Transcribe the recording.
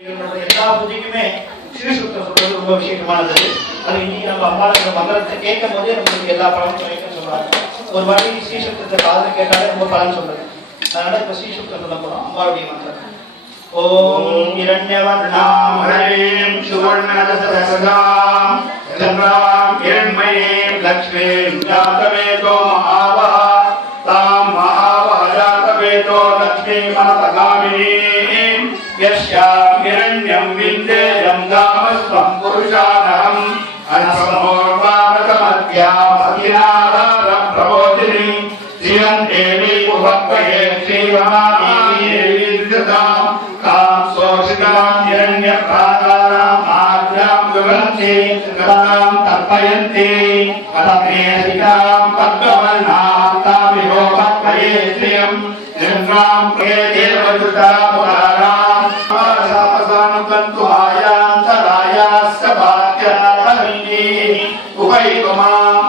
எல்லா பூஜைக்குமே ஸ்ரீசுக்தம் சொல்றது ரொம்ப விசேஷமானது. அது இன்னைக்கு நம்ம அம்மாளுக்கு மந்திரத்தை கேட்கும் போதே நம்மளுக்கு எல்லா பலனும் கிடைக்கும் சொல்றாங்க. ஒரு வாட்டி ஸ்ரீசுக்தத்தை காதல கேட்டாலே ரொம்ப பலன் சொல்றது. அதனால இப்ப ஸ்ரீசுக்தம் சொல்ல போறோம். அம்மாவுடைய மந்திரம். ஓம் இரண்யவர்ணாம் ஹரீம் சுவர்ணரசரசதாம் சந்திராம் இரண்மயீம் லக்ஷ்மீம் ஜாதவேதோ மகாவா தாம் மகாவா ஜாதவேதோ லக்ஷ்மீமனதகாமினீம் யஸ்யாம் இரண்யம் விந்தேயம் தாமஸ்வம் புருஷானஹம் அன்சமோர்வாமதமத்யாம் அகிநாதாரம் பிரபோதினீம் ஸ்ரீயம் தேவி உபக்வயே ஸ்ரீமகாமீ வித்யதாம் காம் சோஷிதாம் இரண்யப்ராகாராம் ஆத்யாம் விவரந்தி கதாம் தர்ப்பயந்தி பரமேசிதாம் பத்மவர்ணாம் தாமிஹோ பக்வயே ஸ்ரீயம் நிர்வாம் பிரே தேவதுதாபகாராம் சாபசானுகந்து ஆயாம் சராயாஸ்ய பாத்யா உபைகுமாம்